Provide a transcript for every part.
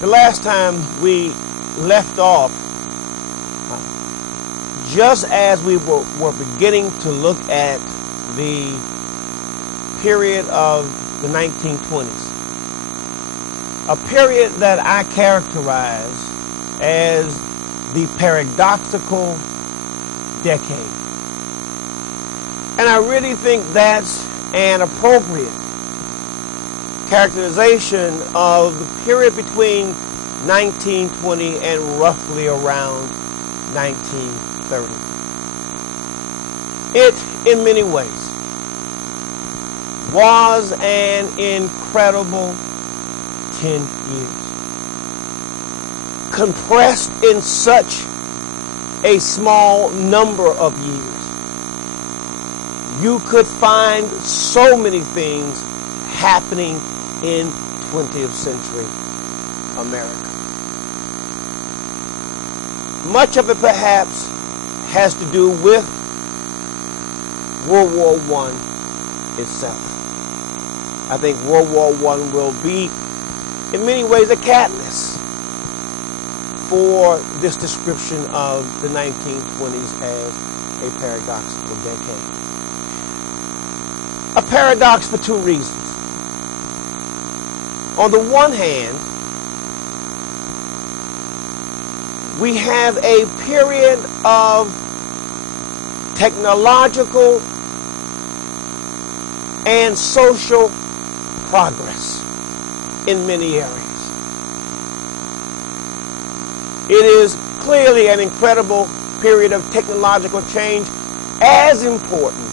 The last time we left off, just as we were beginning to look at the period of the 1920s, a period that I characterize as the Paradoxical Decade. And I really think that's an appropriate characterization of the period between 1920 and roughly around 1930. It, in many ways, was an incredible 10 years, compressed in such a small number of years. You could find so many things happening in 20th century America. Much of it perhaps has to do with World War I itself. I think World War I will be, in many ways, a catalyst for this description of the 1920s as a paradoxical decade. A paradox for two reasons. On the one hand, we have a period of technological and social progress in many areas. It is clearly an incredible period of technological change, as important,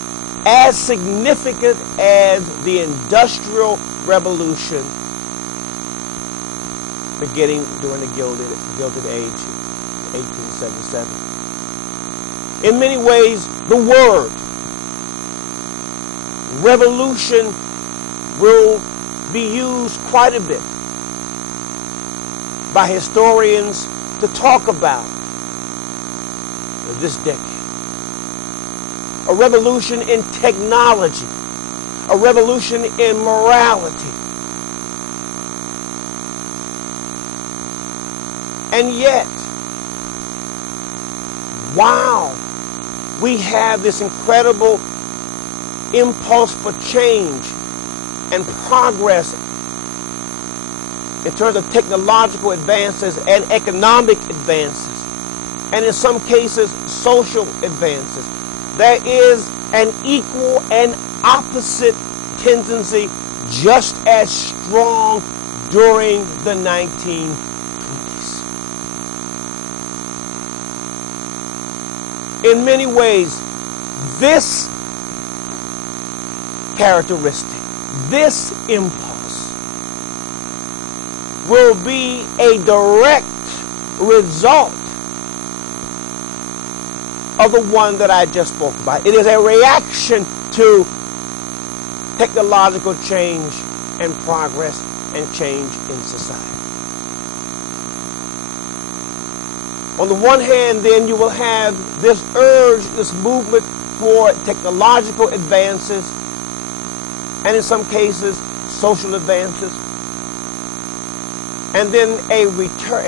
as significant as the Industrial Revolution beginning during the Gilded Age, 1877. In many ways, the word revolution will be used quite a bit by historians to talk about this decade. A revolution in technology, a revolution in morality. And yet, while we have this incredible impulse for change and progress in terms of technological advances and economic advances, and in some cases social advances, there is an equal and opposite tendency just as strong during the 1920s. In many ways, this characteristic, this impulse, will be a direct result of the one that I just spoke about. It is a reaction to technological change and progress and change in society. On the one hand, then, you will have this urge, this movement for technological advances, and in some cases, social advances. And then a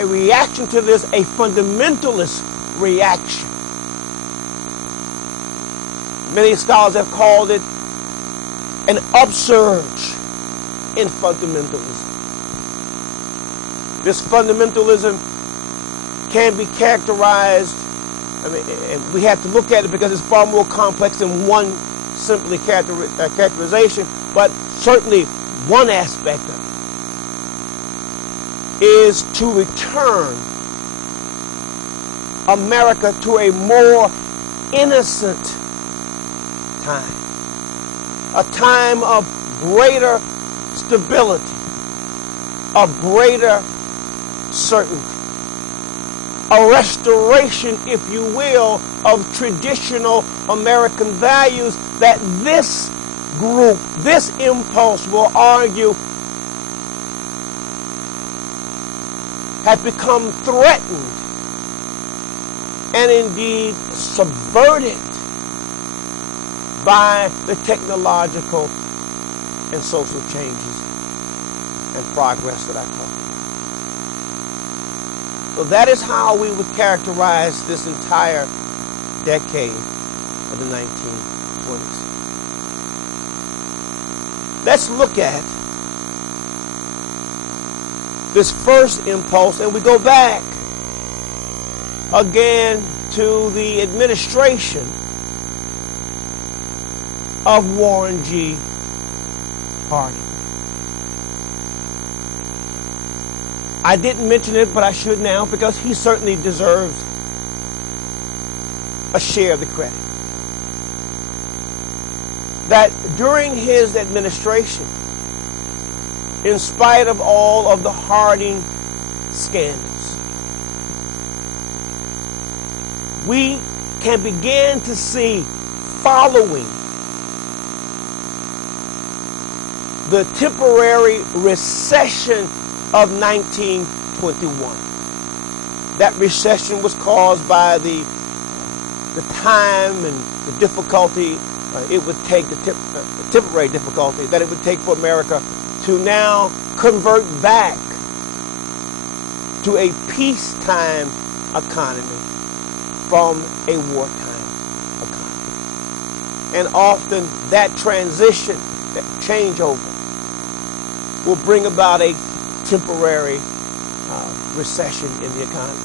reaction to this, a fundamentalist reaction. Many scholars have called it an upsurge in fundamentalism. This fundamentalism can be characterized, and we have to look at it because it's far more complex than one simply characterization, but certainly one aspect of it is to return America to a more innocent time, a time of greater stability, of greater certainty, a restoration, if you will, of traditional American values that this group, this impulse will argue have become threatened and indeed subverted by the technological and social changes and progress that I talked about. So that is how we would characterize this entire decade of the 1920s. Let's look at this first impulse, and we go back again to the administration of Warren G. Harding. I didn't mention it, but I should now, because he certainly deserves a share of the credit. That during his administration, in spite of all of the Harding scandals, we can begin to see, following the temporary recession of 1921. That recession was caused by the time and the difficulty it would take, the temporary difficulty that it would take for America to now convert back to a peacetime economy from a wartime economy. And often that transition, that changeover, will bring about a temporary recession in the economy.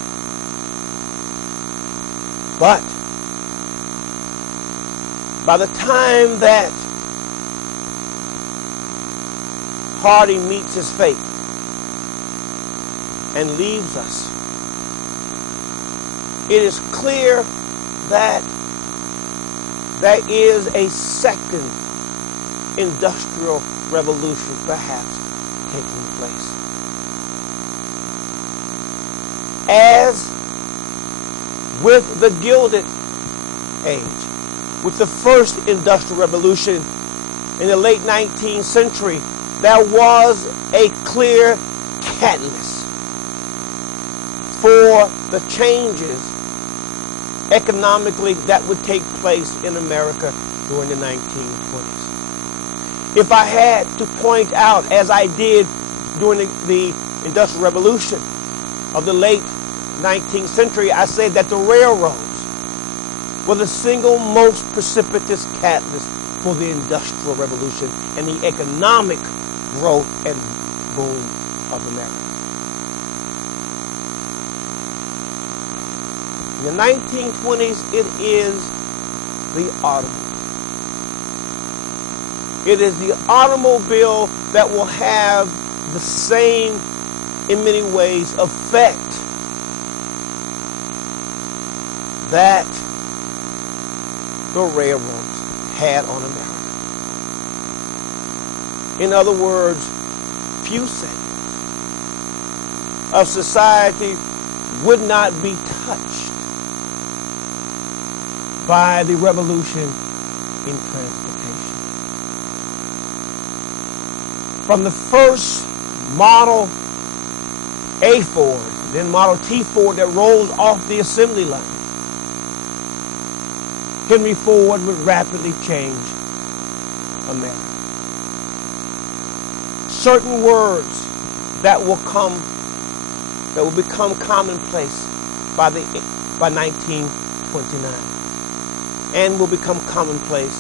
But by the time that Harding meets his fate and leaves us, it is clear that there is a second industrial revolution perhaps taking place. As with the Gilded Age, with the first industrial revolution in the late 19th century, there was a clear catalyst for the changes economically that would take place in America during the 1920s. If I had to point out, as I did during the Industrial Revolution of the late 19th century, I say that the railroads were the single most precipitous catalyst for the Industrial Revolution and the economic growth and boom of America. In the 1920s, it is the automobile. It is the automobile that will have the same, in many ways, effect that the railroads had on America. In other words, few segments of society would not be touched by the revolution in transportation. From the first Model A Ford, then Model T Ford that rolls off the assembly line, Henry Ford would rapidly change America. Certain words that will become commonplace by 1929 and will become commonplace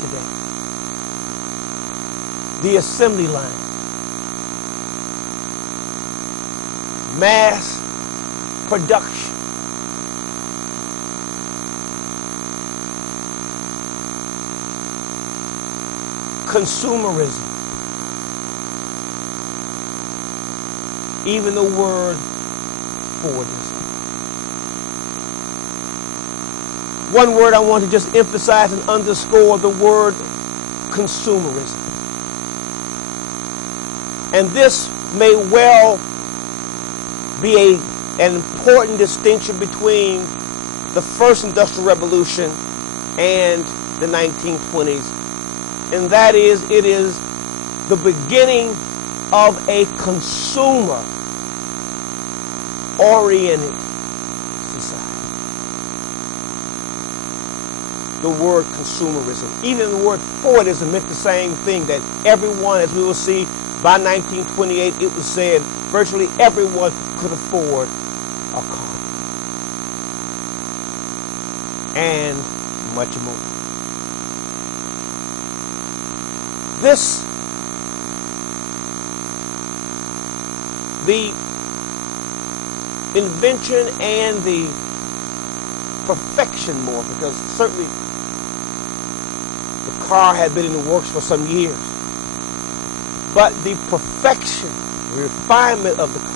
today. The assembly line, mass production, consumerism, even the word Fordism. One word I want to just emphasize and underscore, the word consumerism. And this may well be an important distinction between the first Industrial Revolution and the 1920s. And that is, it is the beginning of a consumer-oriented society. The word consumerism, even the word Fordism, meant the same thing, that everyone, as we will see, by 1928, it was said virtually everyone could afford a car, and much more. The invention and the perfection more, because certainly the car had been in the works for some years, but the perfection, the refinement of the car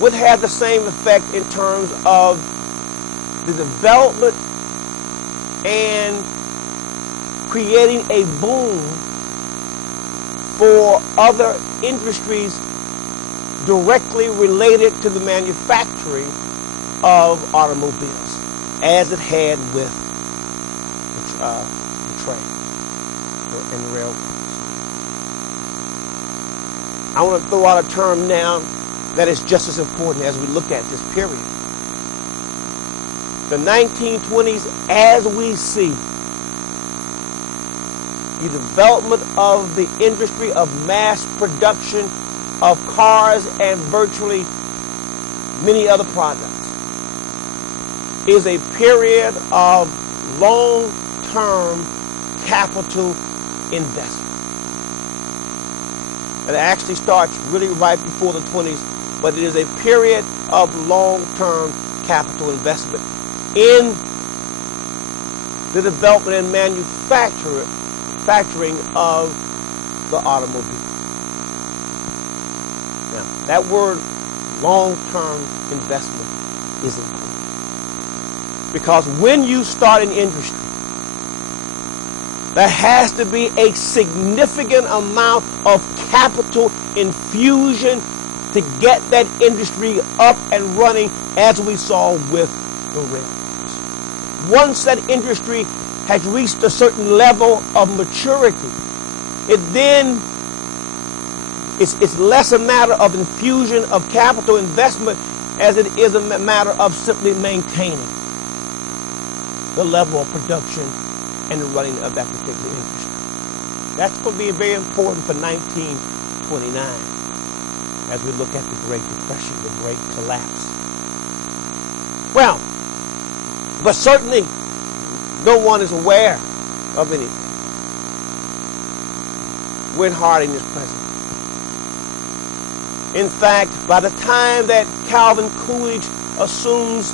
would have the same effect in terms of the development and creating a boom for other industries directly related to the manufacturing of automobiles, as it had with the train and the railroads. I want to throw out a term now that is just as important as we look at this period. The 1920s, as we see the development of the industry of mass production of cars and virtually many other products, is a period of long-term capital investment. It actually starts really right before the 20s, but it is a period of long-term capital investment in the development and manufacturing of the automobile. Now, that word long-term investment is important, because when you start an industry, there has to be a significant amount of capital infusion to get that industry up and running, as we saw with the railroads. Once that industry has reached a certain level of maturity, it's less a matter of infusion of capital investment as it is a matter of simply maintaining the level of production and the running of that particular industry. That's going to be very important for 1929 as we look at the Great Depression, the Great Collapse. Well, but certainly no one is aware of anything when Harding is president. In fact, by the time that Calvin Coolidge assumes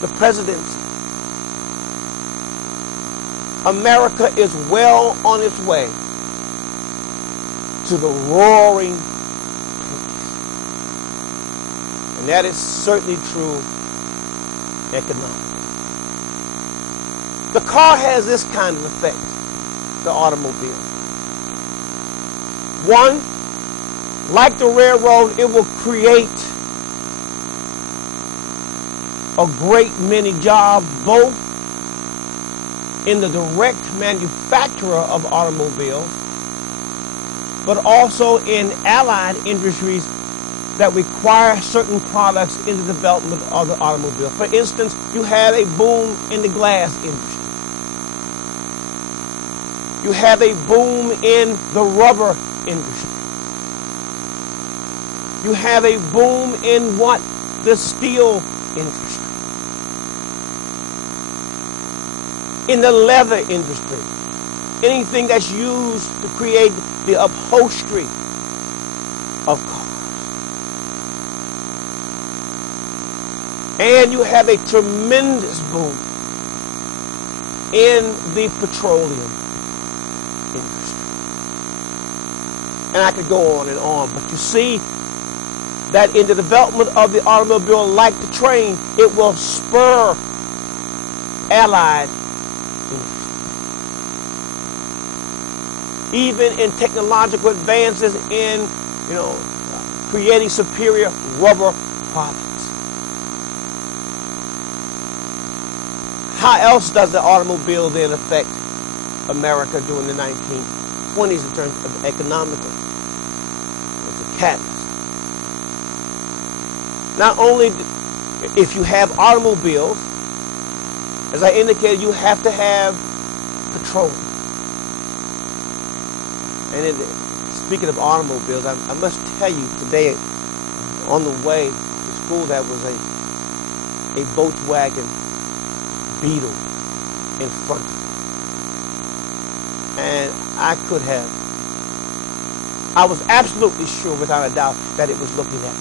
the presidency, America is well on its way to the roaring 20s. And that is certainly true economically. The car has this kind of effect, the automobile. One, like the railroad, it will create a great many jobs, both in the direct manufacturer of automobiles, but also in allied industries that require certain products in the development of the automobile. For instance, you had a boom in the glass industry. You have a boom in the rubber industry. You have a boom in what? The steel industry. In the leather industry. Anything that's used to create the upholstery of cars. And you have a tremendous boom in the petroleum industry. And I could go on and on, but you see that in the development of the automobile, like the train, it will spur allied industry. Even in technological advances in, creating superior rubber products. How else does the automobile then affect America during the 1920s in terms of economical? It's a catalyst. Not only if you have automobiles, as I indicated, you have to have petroleum. And speaking of automobiles, I must tell you today on the way to school, there was a Volkswagen Beetle in front. And I was absolutely sure, without a doubt, that it was looking at me.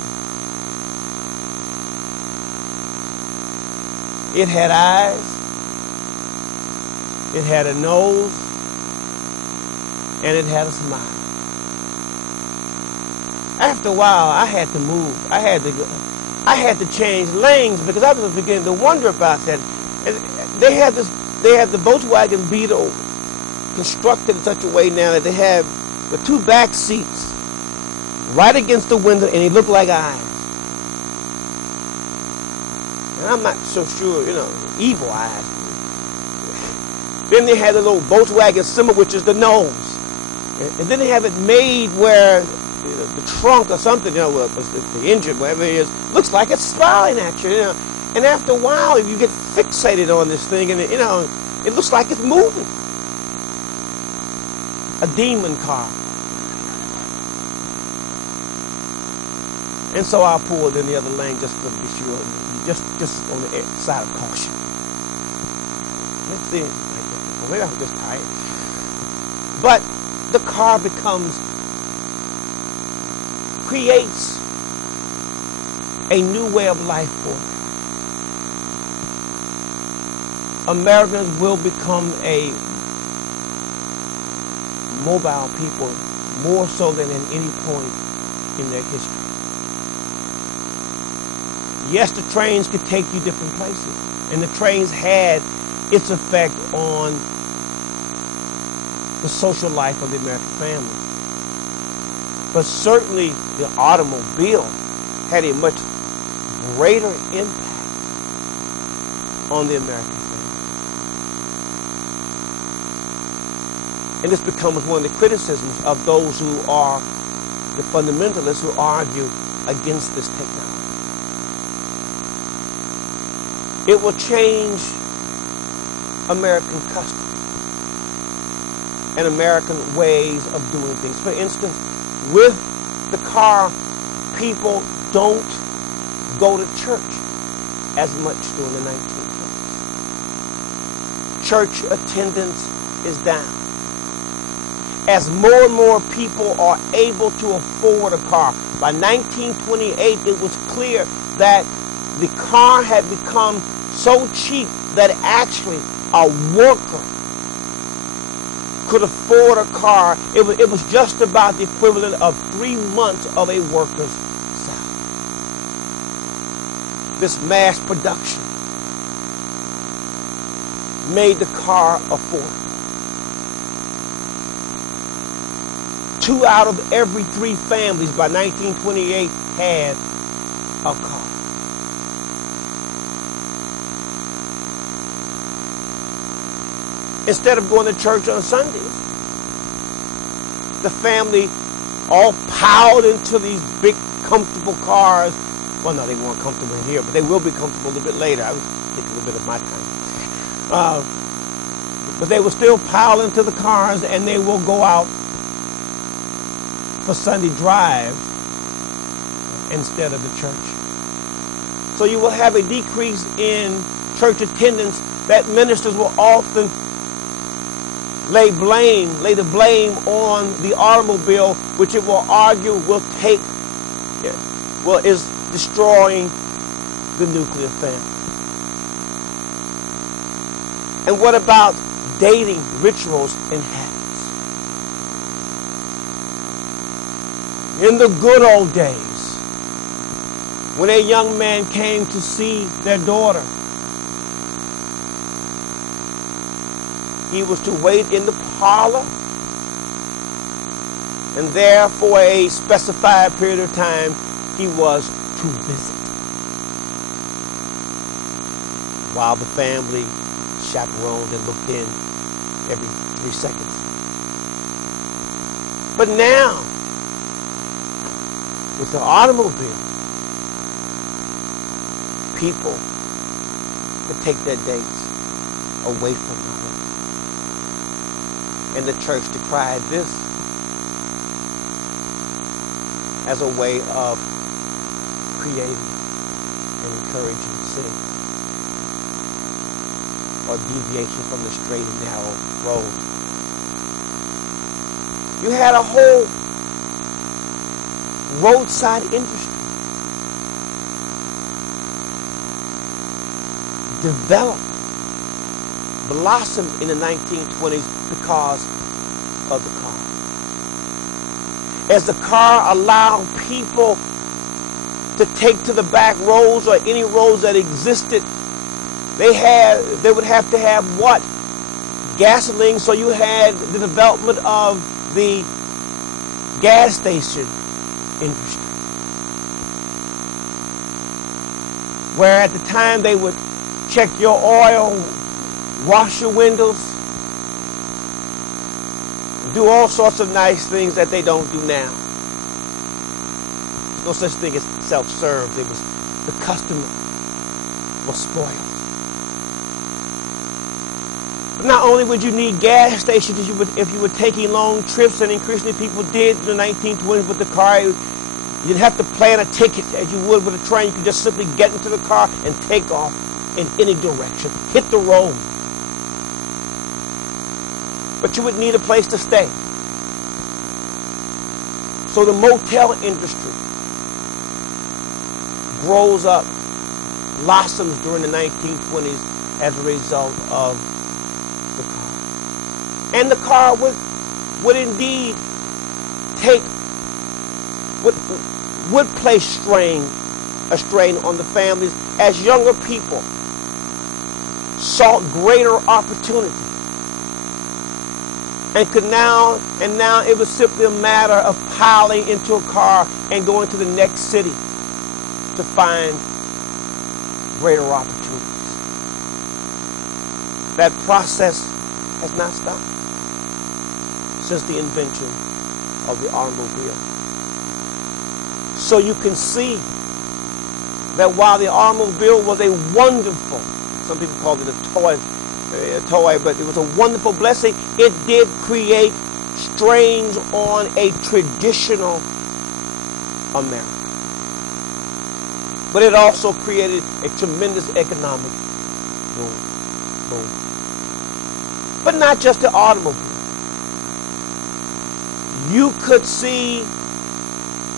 It had eyes, it had a nose, and it had a smile. After a while, I had to move. I had to change lanes because I was beginning to wonder about that. And they had the Volkswagen Beetle constructed in such a way now that they have the two back seats right against the window, and they look like eyes. And I'm not so sure, evil eyes. Then they had the little Volkswagen symbol, which is the nose. And then they have it made where the trunk or something, the engine, whatever it is, looks like it's smiling at you, And after a while, you get fixated on this thing, and it looks like it's moving. A demon car. And so I pulled in the other lane just to be sure, just on the side of caution. Let's see. Maybe I'm just tired. But the car creates a new way of life for us. Americans will become a mobile people more so than at any point in their history. Yes, the trains could take you different places, and the trains had its effect on the social life of the American family. But certainly the automobile had a much greater impact on the American family. And this becomes one of the criticisms of those who are the fundamentalists who argue against this technology. It will change American customs and American ways of doing things. For instance, with the car, people don't go to church as much during the 1920s. Church attendance is down. As more and more people are able to afford a car, by 1928 it was clear that the car had become so cheap that actually a worker could afford a car. It was just about the equivalent of 3 months of a worker's salary. This mass production made the car affordable. 2 out of every 3 families by 1928 had a car. Instead of going to church on Sundays, the family all piled into these big, comfortable cars. Well, no, they weren't comfortable in here, but they will be comfortable a little bit later. I was taking a little bit of my time. But they will still pile into the cars, and they will go out for Sunday drives instead of the church. So you will have a decrease in church attendance that ministers will often lay the blame on the automobile, which it will argue is destroying the nuclear family. And what about dating rituals and habits? In the good old days, when a young man came to see their daughter, he was to wait in the parlor, and there for a specified period of time he was to visit, while the family chaperoned and looked in every 3 seconds. But now, with the automobile, people could take their dates away from the home. And the church decried this as a way of creating and encouraging sin or deviation from the straight and narrow road. You had a whole roadside industry developed, blossomed in the 1920s because of the car. As the car allowed people to take to the back roads or any roads that existed, they would have to have what? Gasoline. So you had the development of the gas station industry, where at the time they would check your oil, wash your windows, do all sorts of nice things that they don't do now. No such thing as self-serve. It was the customer was spoiled. But not only would you need gas stations if you were taking long trips, and increasingly people did in the 1920s with the car. You didn't have to plan a ticket as you would with a train. You could just simply get into the car and take off in any direction, hit the road. But you would need a place to stay. So the motel industry grows up, blossoms during the 1920s as a result of the car. And the car would indeed would place a strain on the families as younger people sought greater opportunity. And now it was simply a matter of piling into a car and going to the next city to find greater opportunities. That process has not stopped since the invention of the automobile. So you can see that while the automobile was a wonderful, some people call it a toy, but it was a wonderful blessing, it did create strains on a traditional America. But it also created a tremendous economic boom. But not just the automobile. You could see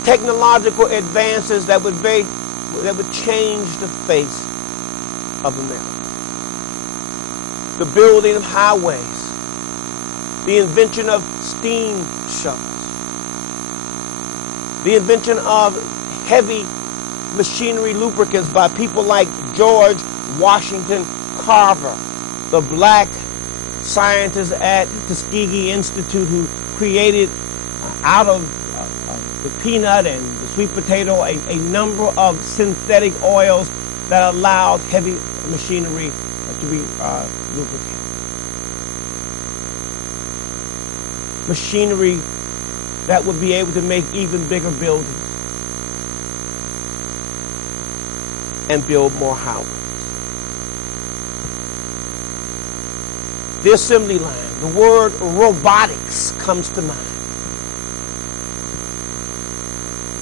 technological advances that would change the face of America. The building of highways, the invention of steam shuttles, the invention of heavy machinery lubricants by people like George Washington Carver, the black scientist at Tuskegee Institute who created out of the peanut and the sweet potato a number of synthetic oils that allowed heavy machinery to be lubricated. Machinery that would be able to make even bigger buildings and build more highways. The assembly line, the word robotics comes to mind.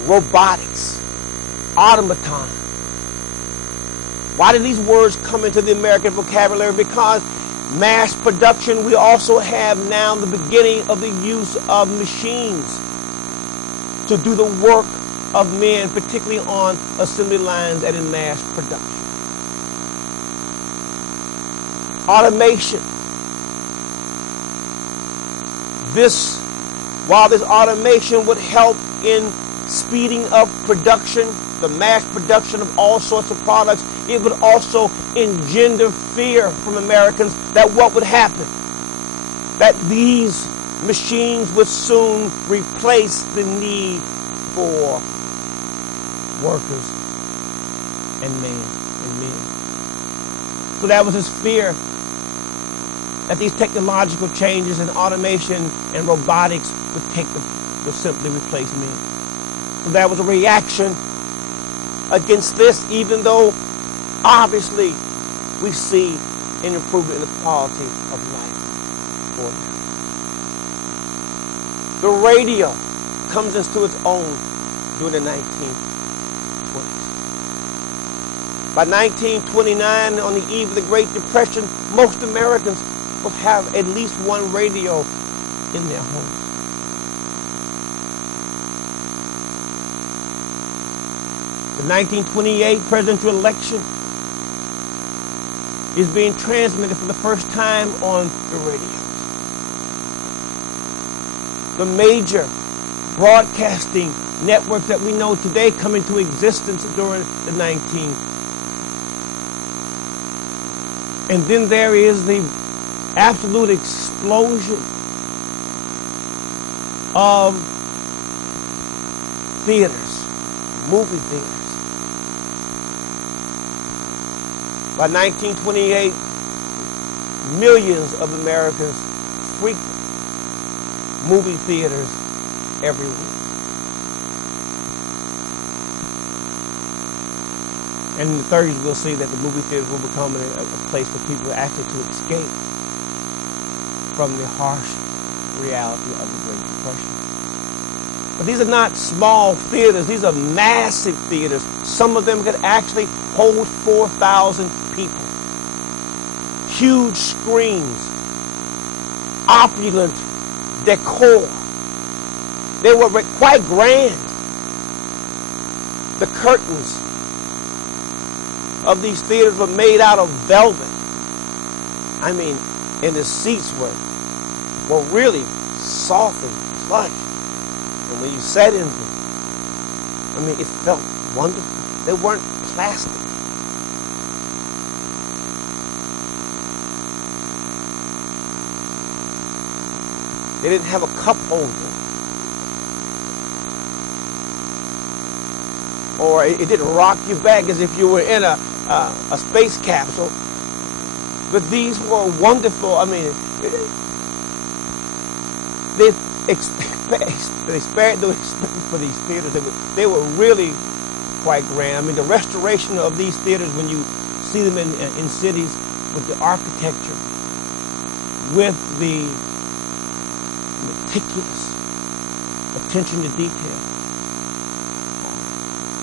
Robotics, automaton. Why did these words come into the American vocabulary? Because mass production, we also have now the beginning of the use of machines to do the work of men, particularly on assembly lines and in mass production. Automation. While this automation would help in speeding up production, the mass production of all sorts of products, it would also engender fear from Americans that what would happen? That these machines would soon replace the need for workers and men. So that was his fear, that these technological changes in automation and robotics would simply replace men. So that was a reaction against this, even though obviously we see an improvement in the quality of life for them. The radio comes into its own during the 1920s. By 1929, on the eve of the Great Depression, most Americans will have at least one radio in their home. The 1928 presidential election is being transmitted for the first time on the radio. The major broadcasting networks that we know today come into existence during the 1930s. And then there is the absolute explosion of theaters, movie theaters. By 1928, millions of Americans frequent movie theaters every week. And in the 30s, we'll see that the movie theaters will become a place for people actually to escape from the harsh reality of the Great Depression. But these are not small theaters. These are massive theaters. Some of them could actually hold 4,000 people. Huge screens, opulent decor. They were quite grand. The curtains of these theaters were made out of velvet. I mean, and the seats were really soft and plush. And when you sat in them, I mean, it felt wonderful. They weren't plastic. They didn't have a cup holder. Or it didn't rock you back as if you were in a space capsule. But these were wonderful. I mean, they spared no expense for these theaters. They were really quite grand. I mean, the restoration of these theaters, when you see them in cities, with the architecture, with the meticulous attention to detail,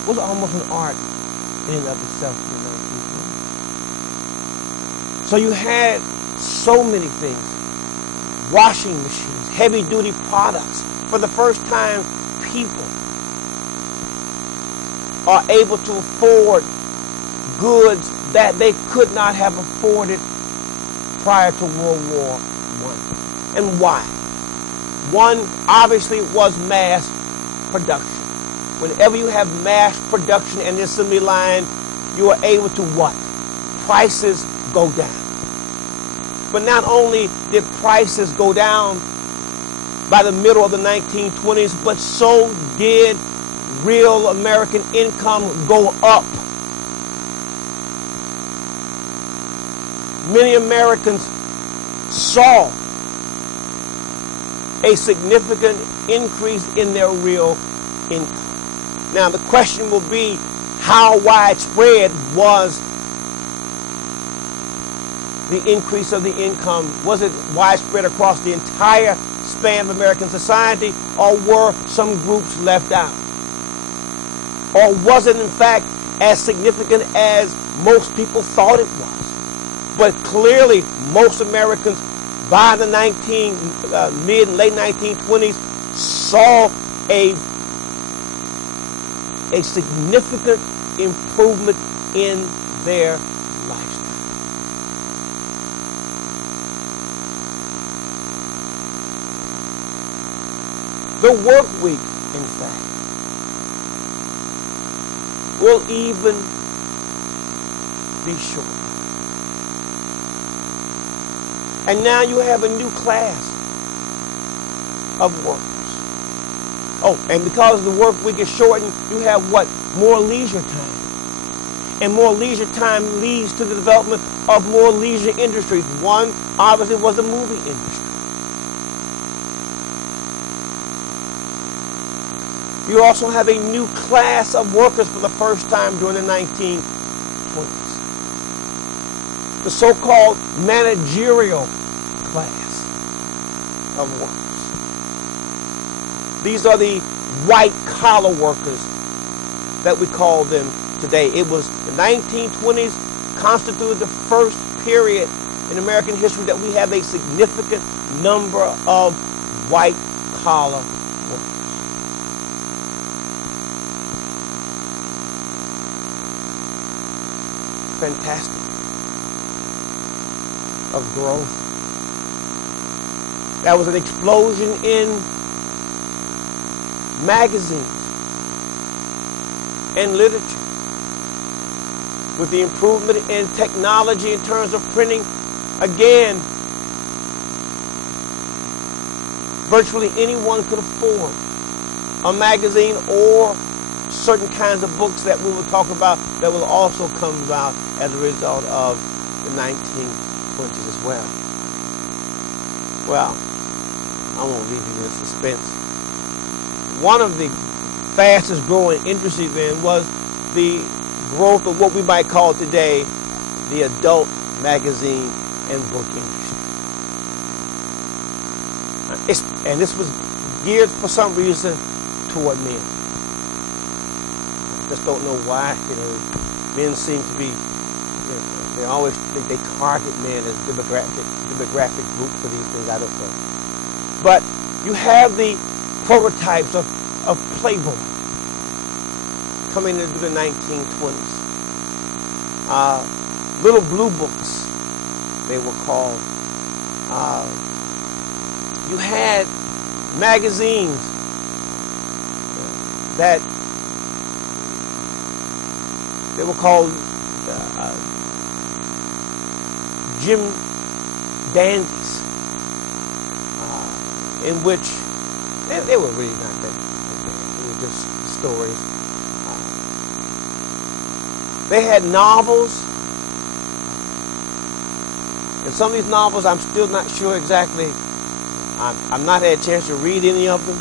was almost an art in and of itself in the 1920s. So you had so many things. Washing machines, heavy-duty products. For the first time, people are able to afford goods that they could not have afforded prior to World War I. And why? One, obviously, was mass production. Whenever you have mass production and assembly line, you are able to what? Prices go down. But not only did prices go down by the middle of the 1920s, but so did real American income go up. Many Americans saw a significant increase in their real income. Now, the question will be, how widespread was the increase of the income? Was it widespread across the entire span of American society, or were some groups left out? Or was it, in fact, as significant as most people thought it was? But clearly, most Americans, by the mid and late 1920s, saw a significant improvement in their lifestyle. The work week, in fact, will even be short. And now you have a new class of workers. Oh, and because the work week is shortened, you have what? More leisure time. And more leisure time leads to the development of more leisure industries. One, obviously, was the movie industry. You also have a new class of workers for the first time during the 1920s. The so-called managerial class of workers. These are the white-collar workers that we call them today. It was the 1920s constituted the first period in American history that we have a significant number of white-collar workers. Fantastic. Of growth. That was an explosion in magazines and literature. With the improvement in technology in terms of printing, again, virtually anyone could afford a magazine or certain kinds of books that we will talk about that will also come about as a result of the 1920s as well. Well, I won't leave you in suspense. One of the fastest growing industries then was the growth of what we might call today the adult magazine and book industry. And this was geared for some reason toward men. I just don't know why. Men seem to be, they always think they target men as demographic group for these things. I don't know. But you have the prototypes of Playboy coming into the 1920s. Little blue books, they were called. You had magazines that they were called Jim Dandies, in which they were really not that. They were just stories. They had novels, and some of these novels I'm still not sure exactly. I've not had a chance to read any of them.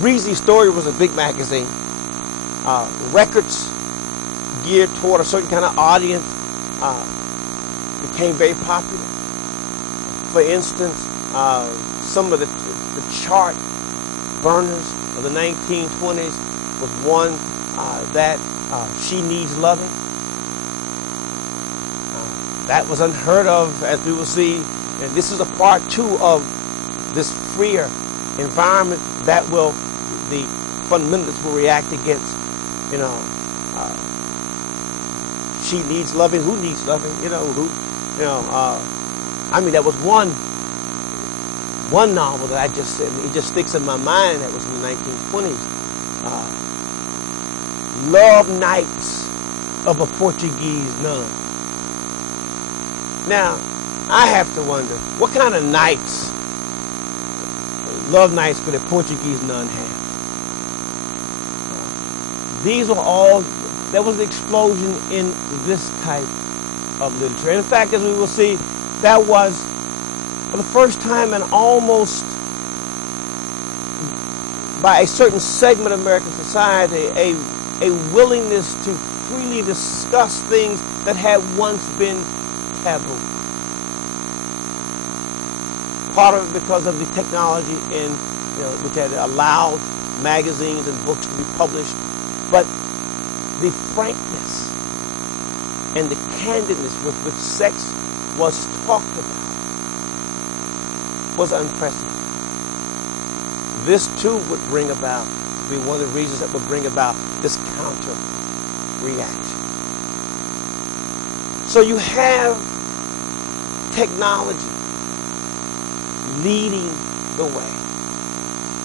Breezy Story was a big magazine. Records geared toward a certain kind of audience became very popular. For instance, some of the chart burners of the 1920s was one that She Needs Loving. That was unheard of, as we will see, and this is a part two of this freer environment that the fundamentalists will react against. She needs loving. Who needs loving? That was one novel that I just said. It just sticks in my mind. That was in the 1920s. Love Nights of a Portuguese Nun. Now, I have to wonder, what kind of nights, love nights, could a Portuguese nun have? These were all, there was an explosion in this type of literature. In fact, as we will see, that was, for the first time in almost, by a certain segment of American society, a willingness to freely discuss things that had once been taboo. Part of it because of the technology which had allowed magazines and books to be published, but the frankness and the candidness with which sex was talked about was unprecedented. This too would bring about, be one of the reasons that would bring about this counter reaction. So you have technology leading the way.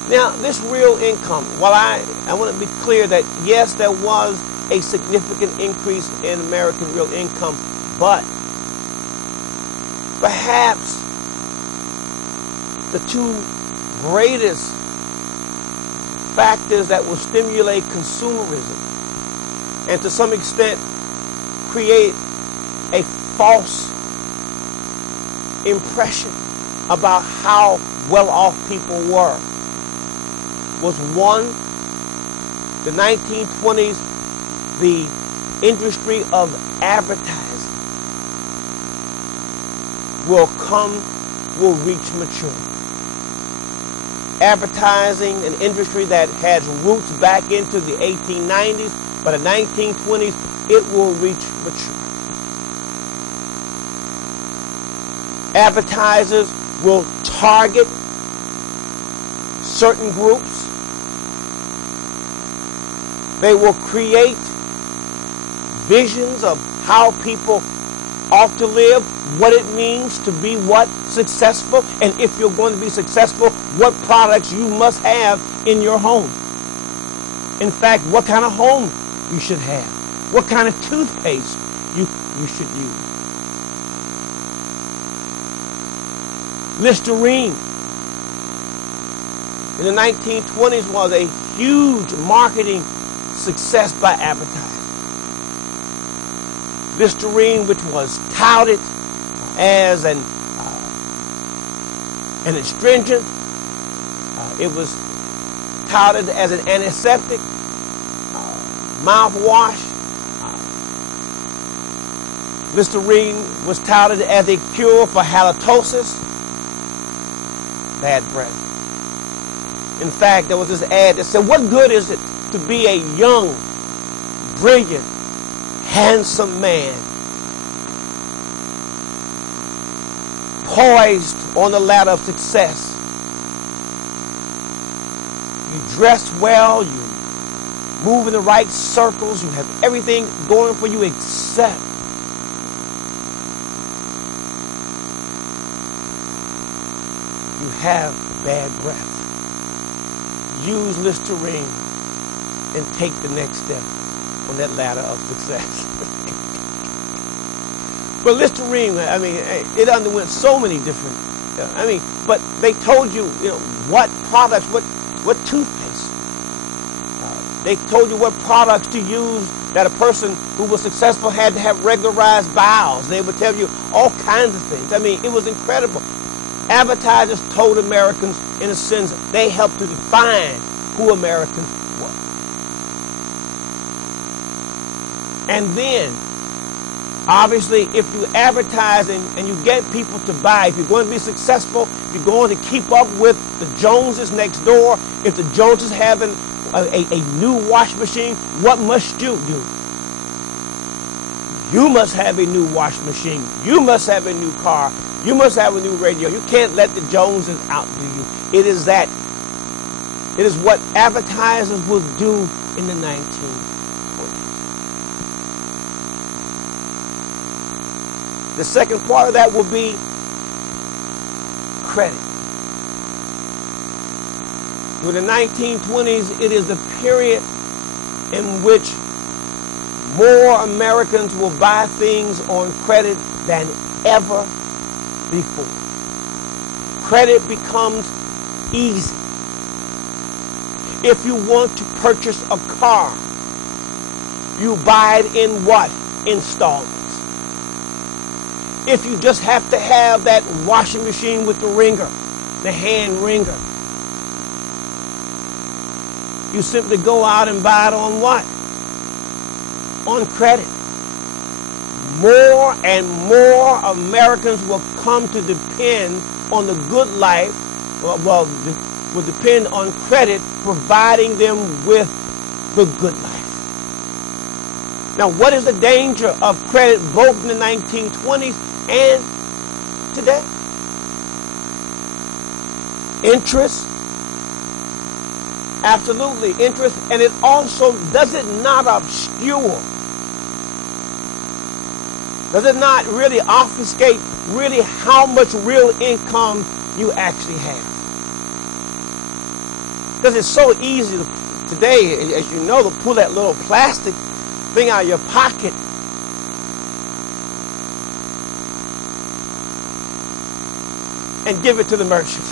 Now, this real income, while I want to be clear that yes, there was a significant increase in American real income, but perhaps the two greatest factors that will stimulate consumerism and to some extent create a false impression about how well off people were was one, the 1920s, the industry of advertising will reach maturity. Advertising, an industry that has roots back into the 1890s, By the 1920s, it will reach maturity. Advertisers will target certain groups. They will create visions of how people ought to live, what it means to be what? Successful. And if you're going to be successful, what products you must have in your home. In fact, what kind of home you should have. What kind of toothpaste you should use. Listerine in the 1920s was a huge marketing success by advertising. Listerine, which was touted as an astringent, it was touted as an antiseptic, mouthwash. Listerine was touted as a cure for halitosis, bad breath. In fact, there was this ad that said, what good is it to be a young, brilliant, handsome man, poised on the ladder of success? You dress well, you move in the right circles, you have everything going for you except you have bad breath. Use Listerine and take the next step on that ladder of success. But Listerine, I mean, it underwent so many different, but they told you, what products, what toothpaste. They told you what products to use, that a person who was successful had to have regularized bowels. They would tell you all kinds of things. I mean, it was incredible. Advertisers told Americans, in a sense, they helped to define who Americans were. And then, obviously, if you advertise and you get people to buy, if you're going to be successful, if you're going to keep up with the Joneses next door, if the Joneses having a new wash machine, what must you do? You must have a new wash machine. You must have a new car. You must have a new radio. You can't let the Joneses outdo you. It is that. It is what advertisers will do in the 1920s. The second part of that will be credit. Through the 1920s, it is the period in which more Americans will buy things on credit than ever before. Credit becomes easy. If you want to purchase a car, you buy it in what? Installments. If you just have to have that washing machine with the wringer, the hand wringer, you simply go out and buy it on what? On credit. More and more Americans will come to depend on the good life, will depend on credit providing them with the good life. Now, what is the danger of credit both in the 1920s and today? Interest. Absolutely, interest. And it also, does it not obscure? Does it not really obfuscate really how much real income you actually have? Because it's so easy today, as you know, to pull that little plastic thing out of your pocket and give it to the merchant.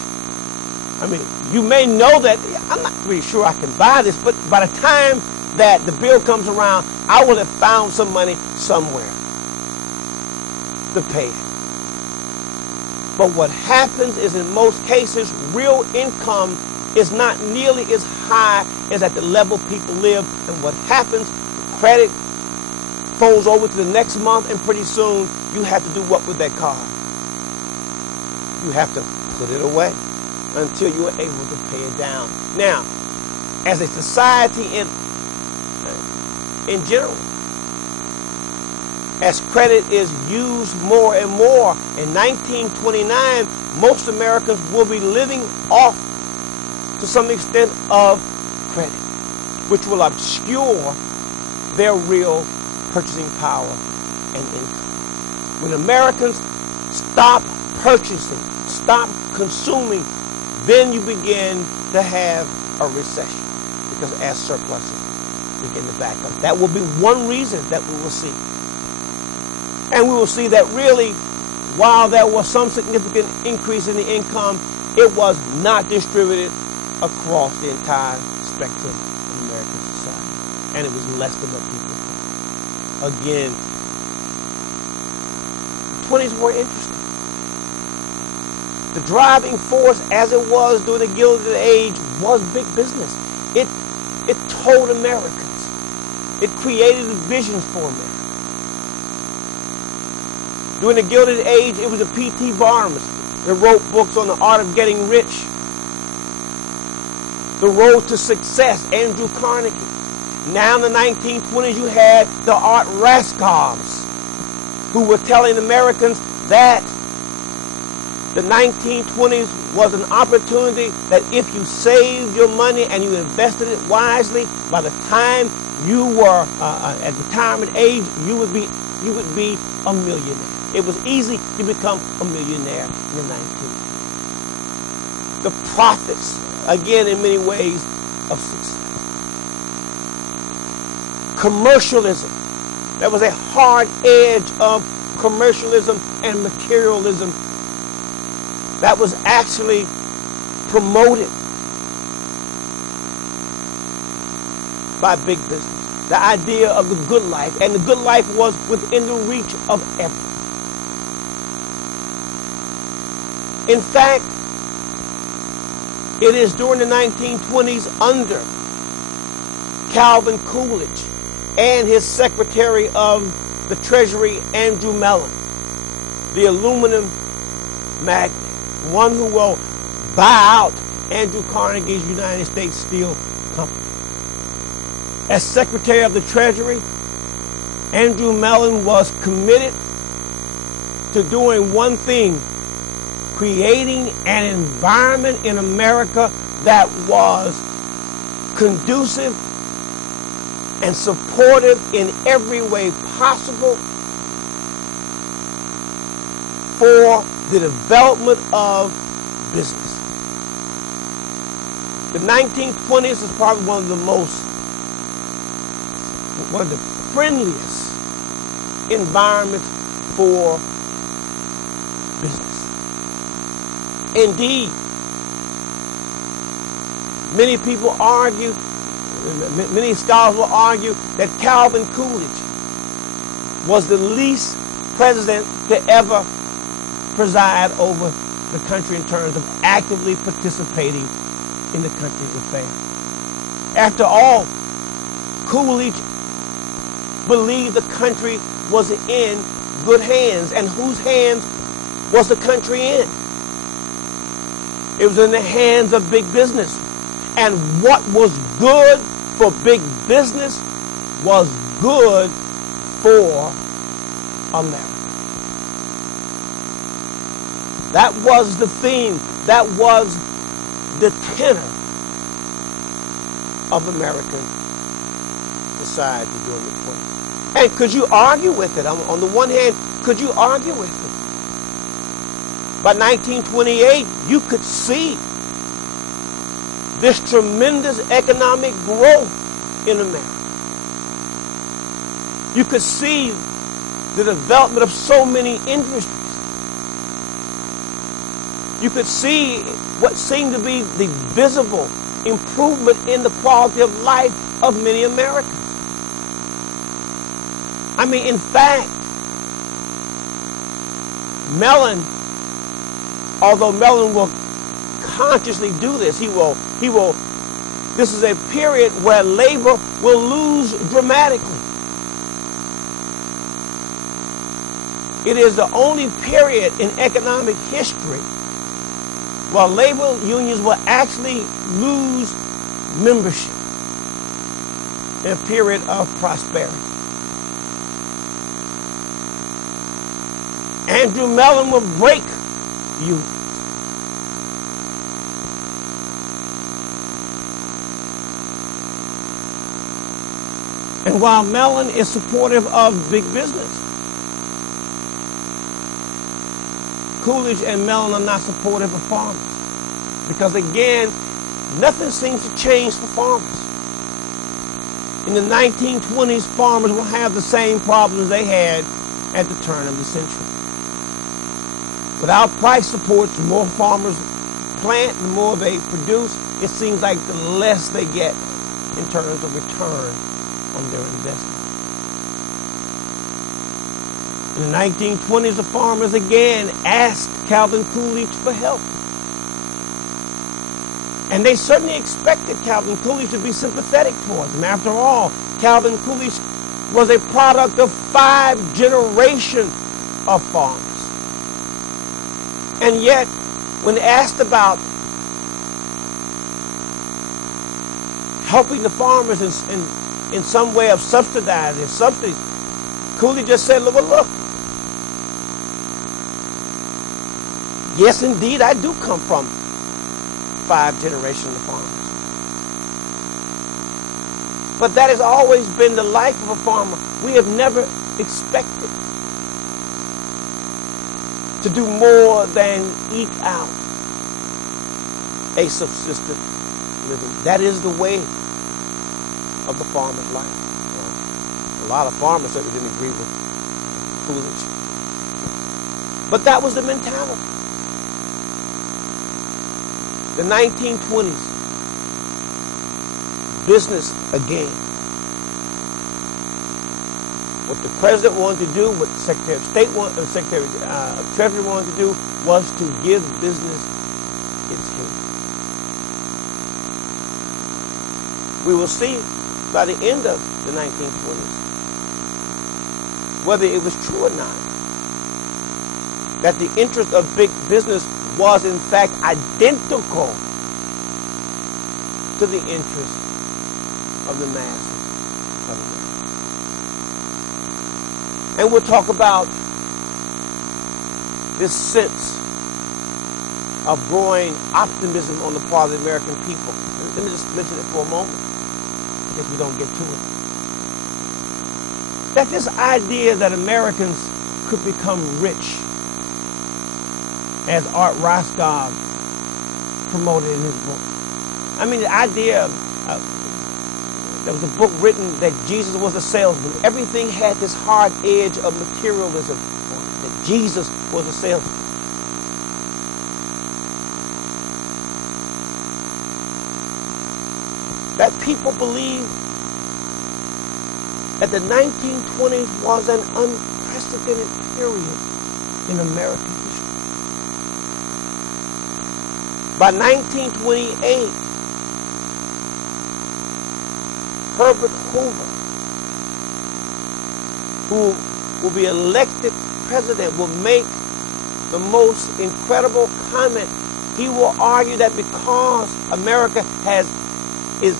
I mean, you may know that, I'm not really sure I can buy this, but by the time that the bill comes around, I will have found some money somewhere to pay it. But what happens is, in most cases, real income is not nearly as high as at the level people live. And what happens, credit folds over to the next month, and pretty soon you have to do what with that card? You have to put it away until you are able to pay it down. Now, as a society, in general. As credit is used more and more, in 1929, most Americans will be living off, to some extent, of credit, which will obscure their real purchasing power and income. When Americans stop purchasing, stop consuming, then you begin to have a recession, because as surpluses begin to back up. That will be one reason that we will see. And we will see that really, while there was some significant increase in the income, it was not distributed across the entire spectrum of American society. And it was less than what people thought. Again, the 20s were interesting. The driving force, as it was during the Gilded Age, was big business. It told Americans. It created visions for America. During the Gilded Age, it was the P.T. Barnums that wrote books on the art of getting rich. The Road to Success, Andrew Carnegie. Now in the 1920s, you had the Art Raskovs, who were telling Americans that the 1920s was an opportunity that if you saved your money and you invested it wisely, by the time you were at retirement age, you would be a millionaire. It was easy to become a millionaire in the 1920s. The profits, again, in many ways, of success. Commercialism. There was a hard edge of commercialism and materialism that was actually promoted by big business. The idea of the good life, and the good life was within the reach of everyone. In fact, it is during the 1920s under Calvin Coolidge and his Secretary of the Treasury, Andrew Mellon, the aluminum magnate, one who will buy out Andrew Carnegie's United States Steel Company. As Secretary of the Treasury, Andrew Mellon was committed to doing one thing: creating an environment in America that was conducive and supportive in every way possible for the development of business. The 1920s is probably one of the friendliest environments for business. Indeed, many people argue, many scholars will argue that Calvin Coolidge was the least president to ever preside over the country in terms of actively participating in the country's affairs. After all, Coolidge believed the country was in good hands. And whose hands was the country in? It was in the hands of big business. And what was good for big business was good for America. That was the theme. That was the tenor of American society during the 20s. And could you argue with it? On the one hand, could you argue with it? By 1928, you could see this tremendous economic growth in America. You could see the development of so many industries. You could see what seemed to be the visible improvement in the quality of life of many Americans. I mean, in fact, Mellon, although Mellon will consciously do this, this is a period where labor will lose dramatically. It is the only period in economic history where labor unions will actually lose membership. in a period of prosperity. Andrew Mellon will break you. And while Mellon is supportive of big business, Coolidge and Mellon are not supportive of farmers. Because again, nothing seems to change for farmers. In the 1920s, farmers will have the same problems they had at the turn of the century. Without price supports, the more farmers plant, the more they produce. It seems like the less they get in terms of return on their investment. In the 1920s, the farmers again asked Calvin Coolidge for help. And they certainly expected Calvin Coolidge to be sympathetic towards them. After all, Calvin Coolidge was a product of 5 generations of farmers. And yet, when asked about helping the farmers in some way of subsidizing subsidies, Coolidge just said, look, yes, indeed, I do come from 5 generations of farmers. But that has always been the life of a farmer. We have never expected to do more than eke out a subsistent living. That is the way of the farmer's life. A lot of farmers certainly didn't agree with Coolidge. But that was the mentality. The 1920s, business again. What the president wanted to do, what the Secretary of State wanted, the Secretary of Treasury wanted to do, was to give business its head. We will see by the end of the 1920s whether it was true or not that the interest of big business was in fact identical to the interest of the masses of America. And we'll talk about this sense of growing optimism on the part of the American people. Let me just mention it for a moment, in case we don't get to it. That this idea that Americans could become rich, as Art Roskopf promoted in his book. I mean, the idea there was a book written that Jesus was a salesman. Everything had this hard edge of materialism, that Jesus was a salesman. That people believed that the 1920s was an unprecedented period in American history. By 1928, Herbert Hoover, who will be elected president, will make the most incredible comment. He will argue that because America is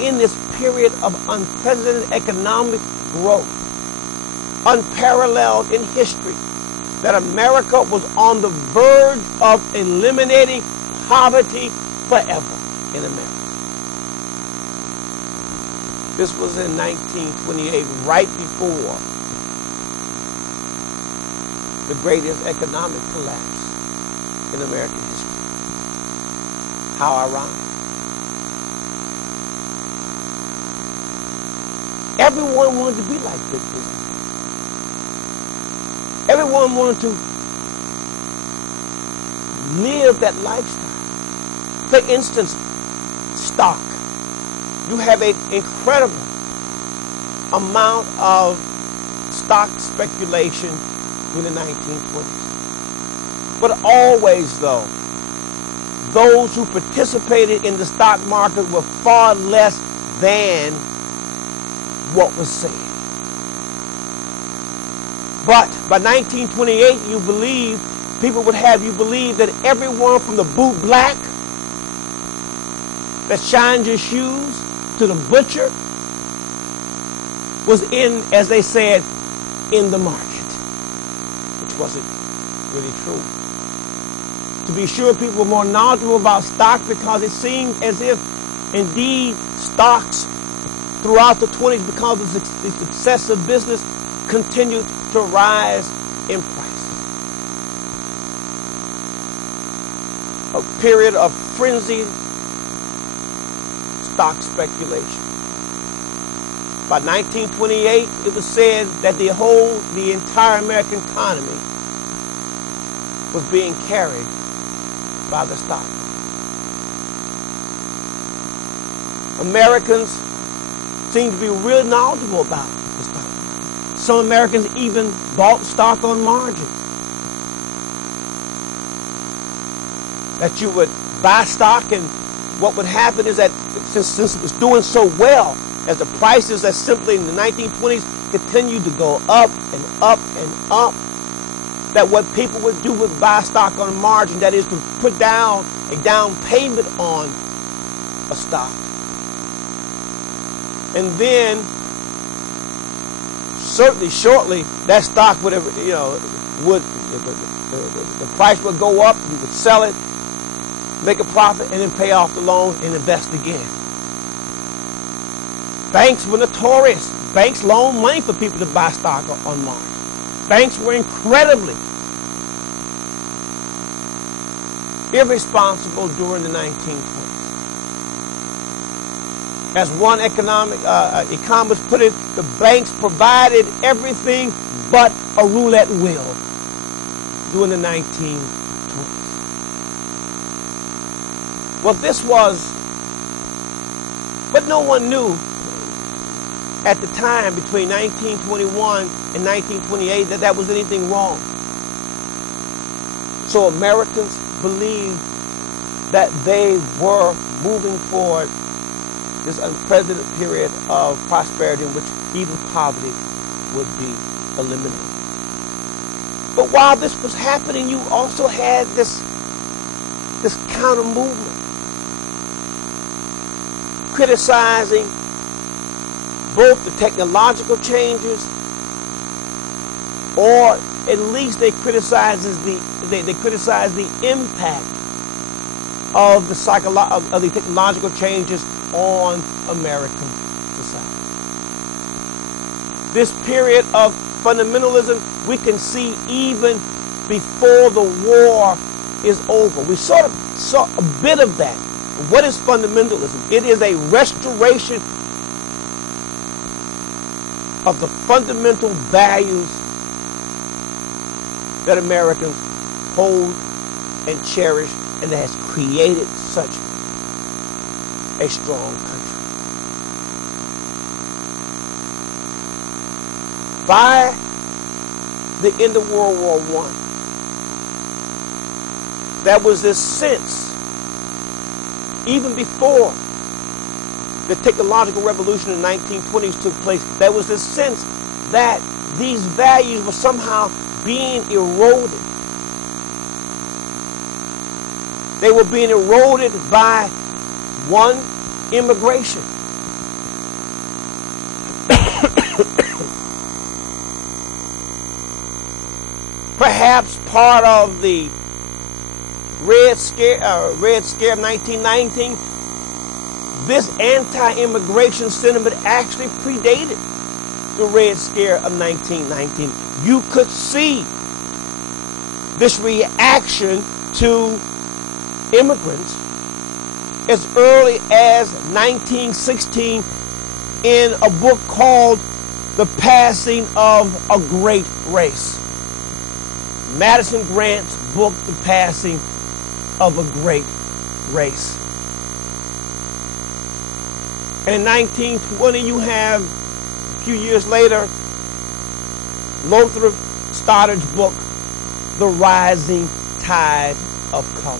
in this period of unprecedented economic growth, unparalleled in history, that America was on the verge of eliminating poverty forever in America. This was in 1928, right before the greatest economic collapse in American history. How ironic. Everyone wanted to be like big business. Everyone wanted to live that lifestyle. For instance, stock. You have an incredible amount of stock speculation in the 1920s. But always, though, those who participated in the stock market were far less than what was said. But by 1928, people would have you believe that everyone from the boot black that shines your shoes to the butcher was in, as they said, in the market, which wasn't really true. To be sure, people were more knowledgeable about stocks because it seemed as if, indeed, stocks throughout the 20s, because of the success of business, continued to rise in price. A period of frenzied stock speculation. By 1928, it was said that the entire American economy was being carried by the stock. Americans seem to be really knowledgeable about the stock market. Some Americans even bought stock on margin. That you would buy stock, and what would happen is that since it was doing so well, as the prices that simply in the 1920s continued to go up and up and up, that what people would do would buy stock on a margin, that is to put down a down payment on a stock. And then, certainly shortly, that stock would have, the price would go up, you would sell it, make a profit, and then pay off the loan and invest again. Banks were notorious. Banks loaned money for people to buy stock on margin. Banks were incredibly irresponsible during the 1920s. As one economist put it, the banks provided everything but a roulette wheel during the 1920s. Well, but no one knew at the time between 1921 and 1928 that that was anything wrong. So Americans believed that they were moving forward this unprecedented period of prosperity in which even poverty would be eliminated. But while this was happening, you also had this counter movement criticizing both the technological changes, or at least they criticize the impact of the technological changes on American society. This period of fundamentalism we can see even before the war is over. We sort of saw a bit of that. What is fundamentalism? It is a restoration of the fundamental values that Americans hold and cherish, and that has created such a strong country. By the end of World War I, there was this sense, even before the technological revolution in the 1920s took place, there was this sense that these values were somehow being eroded. They were being eroded by, one, immigration. Perhaps part of the Red Scare of 1919, this anti-immigration sentiment actually predated the Red Scare of 1919. You could see this reaction to immigrants as early as 1916 in a book called The Passing of a Great Race. Madison Grant's book, The Passing of a Great Race. And in 1920, you have, a few years later, Lothrop Stoddard's book, The Rising Tide of Color.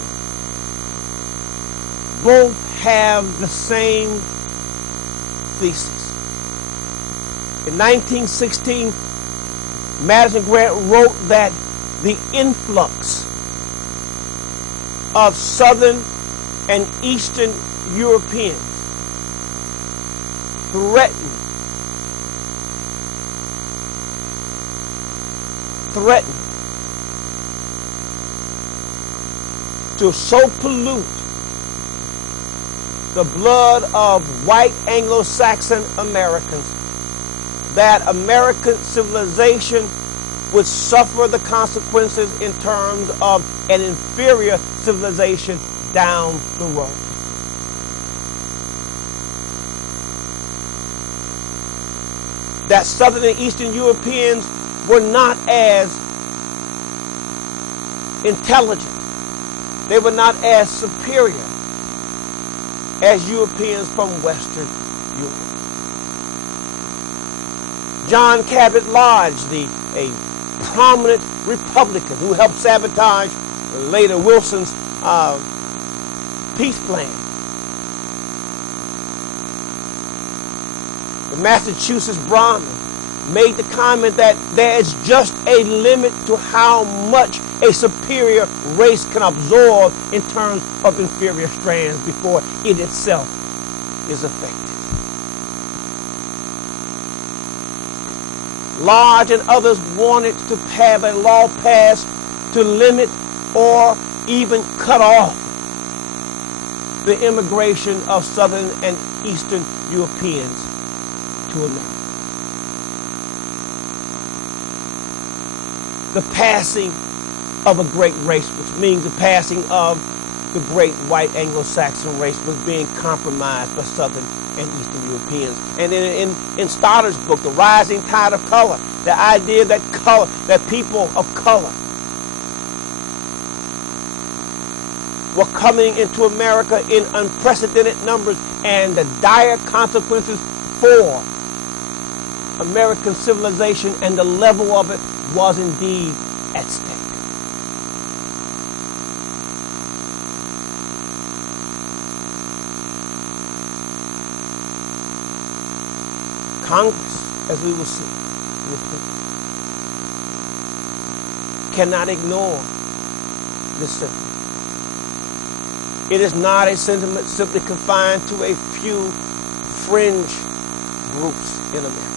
Both have the same thesis. In 1916, Madison Grant wrote that the influx of Southern and Eastern Europeans threatened threatened to so pollute the blood of white Anglo-Saxon Americans that American civilization would suffer the consequences in terms of an inferior civilization down the road. That Southern and Eastern Europeans were not as intelligent. They were not as superior as Europeans from Western Europe. John Cabot Lodge, a prominent Republican who helped sabotage later Wilson's peace plan. The Massachusetts Brahmin made the comment that there is just a limit to how much a superior race can absorb in terms of inferior strands before it itself is affected. Lodge and others wanted to have a law passed to limit or even cut off the immigration of Southern and Eastern Europeans to America. The passing of a great race, which means the passing of the great white Anglo-Saxon race, was being compromised by Southern and Eastern Europeans. And in Stoddard's book, The Rising Tide of Color, the idea that people of color were coming into America in unprecedented numbers, and the dire consequences for American civilization and the level of it was indeed at stake. Congress, as we will see, cannot ignore this sentiment. It is not a sentiment simply confined to a few fringe groups in America.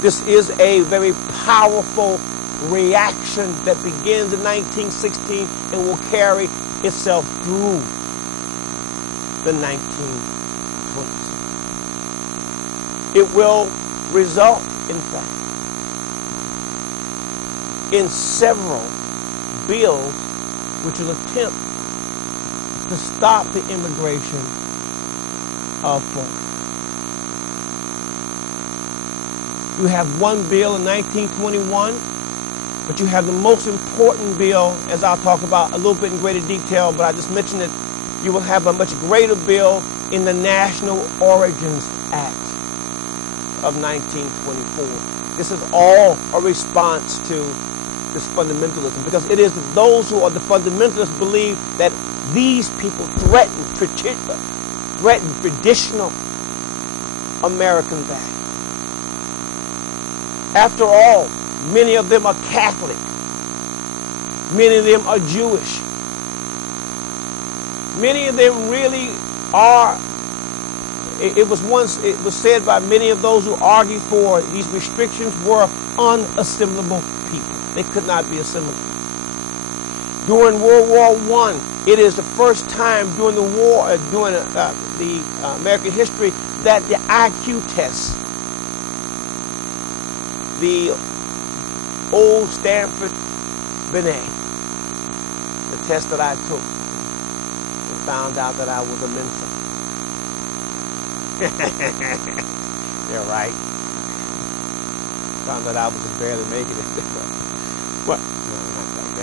This is a very powerful reaction that begins in 1916 and will carry itself through the 1920s. It will result, in fact, in several bills which will attempt to stop the immigration of foreigners. You have one bill in 1921, but you have the most important bill, as I'll talk about a little bit in greater detail, but I just mentioned it. You will have a much greater bill in the National Origins Act of 1924. This is all a response to this fundamentalism, because it is those who are the fundamentalists believe that these people threaten traditional American values. After all, many of them are Catholic. Many of them are Jewish. Many of them really are. It was said by many of those who argued for these restrictions were unassimilable people. They could not be assimilated. During World War I, it is the first time during the war, during the American history, that the IQ test, the old Stanford Binet, the test that I took, and found out that I was a mentor. You're right. Found that I was just barely making it. What? No, not like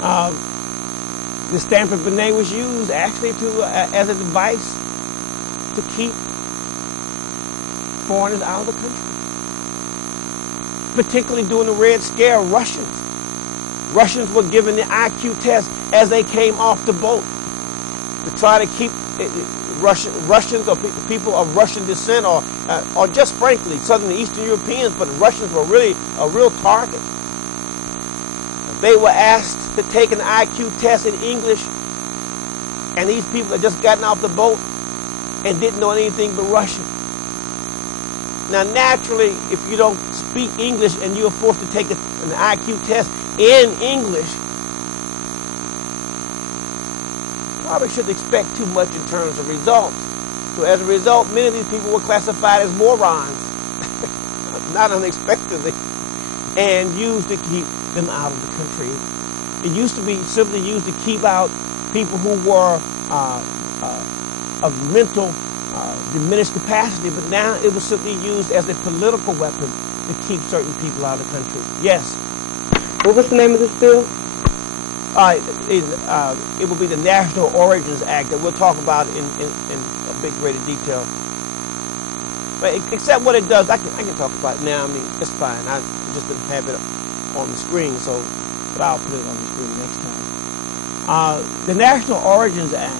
that. The Stanford Binet was used actually as a device to keep foreigners out of the country. Particularly during the Red Scare, Russians were given the IQ test as they came off the boat to try to keep Russians or people of Russian descent, or just frankly Southern and Eastern Europeans, but the Russians were really a real target. They were asked to take an IQ test in English, and these people had just gotten off the boat and didn't know anything but Russian. Now, naturally, if you don't speak English and you're forced to take an IQ test in English, probably shouldn't expect too much in terms of results. So as a result, many of these people were classified as morons, not unexpectedly, and used to keep them out of the country. It used to be simply used to keep out people who were of mental diminished capacity, but now it was simply used as a political weapon to keep certain people out of the country. Yes? What was the name of this bill? It will be the National Origins Act that we'll talk about in a big greater detail. But except what it does, I can talk about it now. I mean, it's fine. I just didn't have it on the screen, but I'll put it on the screen next time. The National Origins Act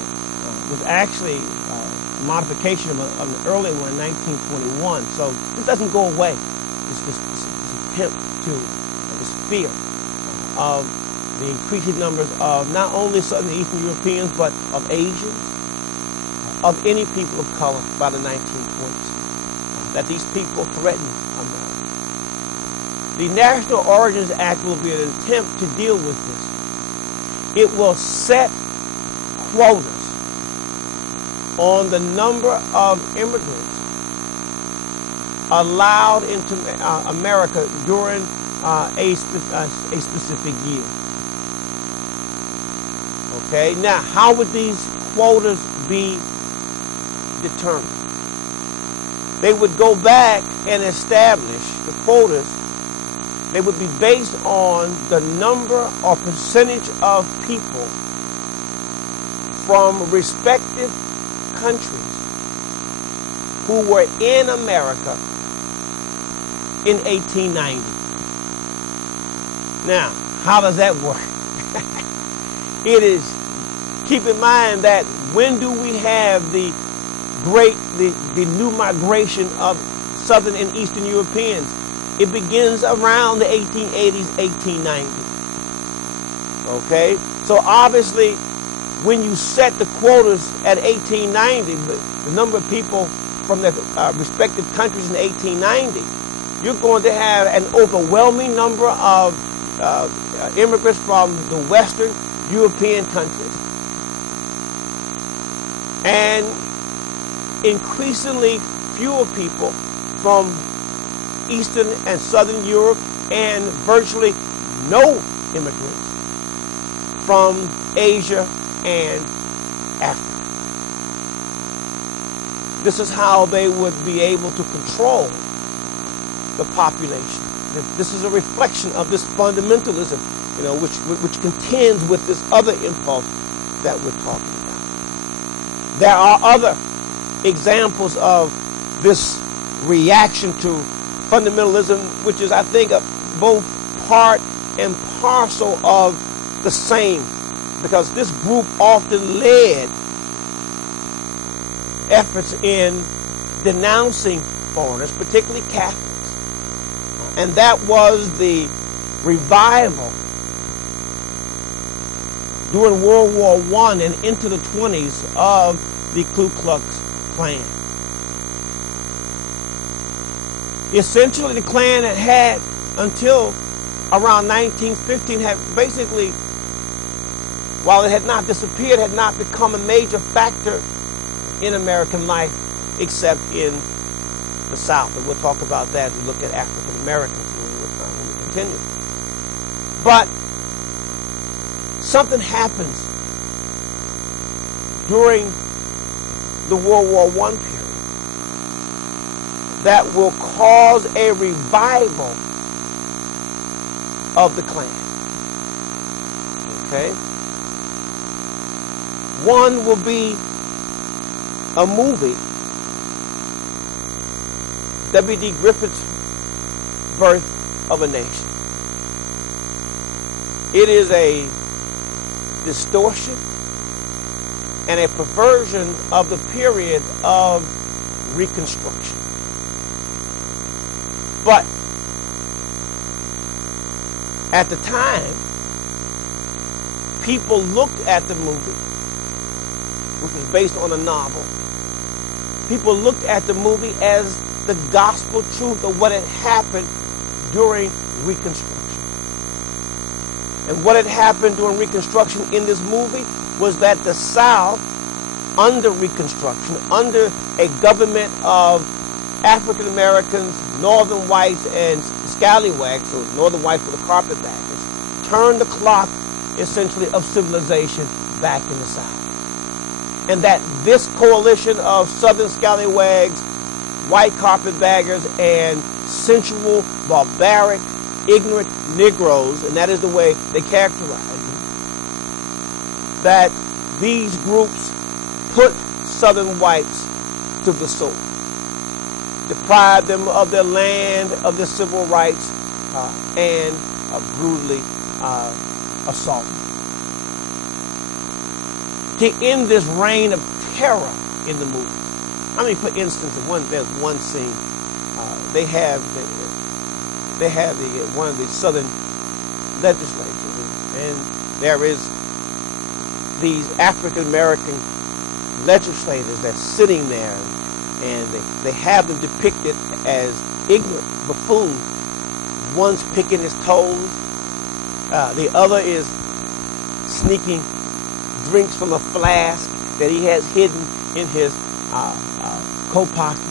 was actually a modification of an earlier one in 1921. So this doesn't go away. This attempt to, this fear of the increasing numbers of not only Southern and Eastern Europeans, but of Asians, of any people of color by the 1920s, that these people threaten America. The National Origins Act will be an attempt to deal with this. It will set quotas on the number of immigrants allowed into America during a specific year. Okay, now how would these quotas be determined? They would go back and establish the quotas. They would be based on the number or percentage of people from respective countries who were in America in 1890. Now, how does that work? It is, keep in mind that when do we have the new migration of Southern and Eastern Europeans? It begins around the 1880s, 1890s. Okay? So obviously, when you set the quotas at 1890, the number of people from the respective countries in 1890, you're going to have an overwhelming number of immigrants from the Western European countries, and increasingly fewer people from Eastern and Southern Europe, and virtually no immigrants from Asia and Africa. This is how they would be able to control the population. This is a reflection of this fundamentalism, which contends with this other impulse that we're talking about. There are other examples of this reaction to fundamentalism, which is, I think, both part and parcel of the same, because this group often led efforts in denouncing foreigners, particularly Catholics. And that was the revival during World War I and into the 20s of the Ku Klux Klan. Essentially, the Klan had until around 1915 had basically, while it had not disappeared, had not become a major factor in American life except in the South. And we'll talk about that as we look at African Americans when we continue. But something happens during the World War I period that will cause a revival of the Klan. Okay? One will be a movie, W.D. Griffith's Birth of a Nation. It is a distortion and a perversion of the period of Reconstruction. But at the time, people looked at the movie, which was based on a novel. People looked at the movie as the gospel truth of what had happened during Reconstruction. And what had happened during Reconstruction in this movie was that the South, under Reconstruction, under a government of African Americans, northern whites, and scallywags, so northern whites were the carpetbaggers, turned the clock essentially of civilization back in the South. And that this coalition of southern scallywags, white carpetbaggers, and sensual, barbaric, ignorant Negroes, and that is the way they characterize them, that these groups put southern whites to the sword, deprived them of their land, of their civil rights, and brutally assaulted. To end this reign of terror in the movie. I mean, for instance, there's one scene. They have one of the southern legislatures, and there is these African American legislators that's sitting there, and they have them depicted as ignorant buffoons. One's picking his toes, the other is sneaking drinks from a flask that he has hidden in his coat pocket.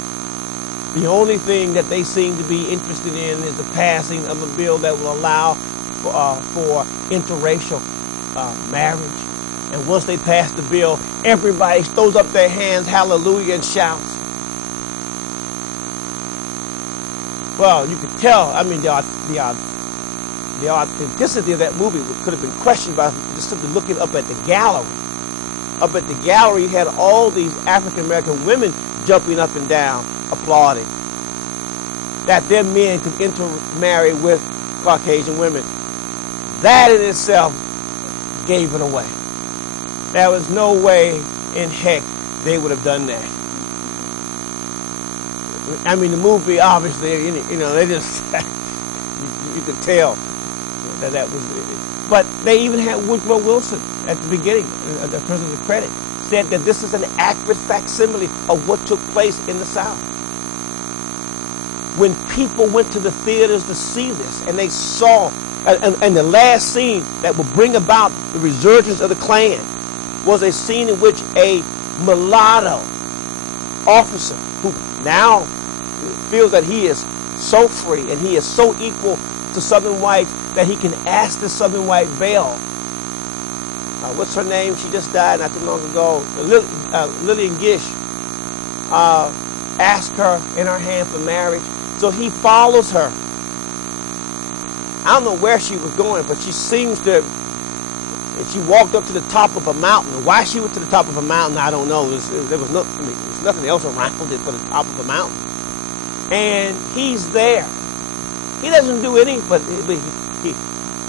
The only thing that they seem to be interested in is the passing of a bill that will allow for interracial marriage. And once they pass the bill, everybody throws up their hands, hallelujah, and shouts. Well, you could tell, I mean, the authenticity of that movie could have been questioned by just simply looking up at the gallery. Up at the gallery, you had all these African-American women jumping up and down, applauding that their men could intermarry with Caucasian women. That in itself gave it away. There was no way in heck they would have done that. I mean, the movie, obviously, you know, they just, you could tell that was it. But they even had Woodrow Wilson at the beginning, in terms of the credit, said that this is an accurate facsimile of what took place in the South. When people went to the theaters to see this, and they saw, and the last scene that would bring about the resurgence of the Klan was a scene in which a mulatto officer, who now feels that he is so free and he is so equal to Southern whites that he can ask the Southern white belle, what's her name? She just died not too long ago. Lillian Gish, asked her in her hand for marriage. So he follows her. I don't know where she was going, but she seems to, and she walked up to the top of a mountain. And why she went to the top of a mountain, I don't know. There was nothing else around it but the top of a mountain. And he's there. He doesn't do anything, but he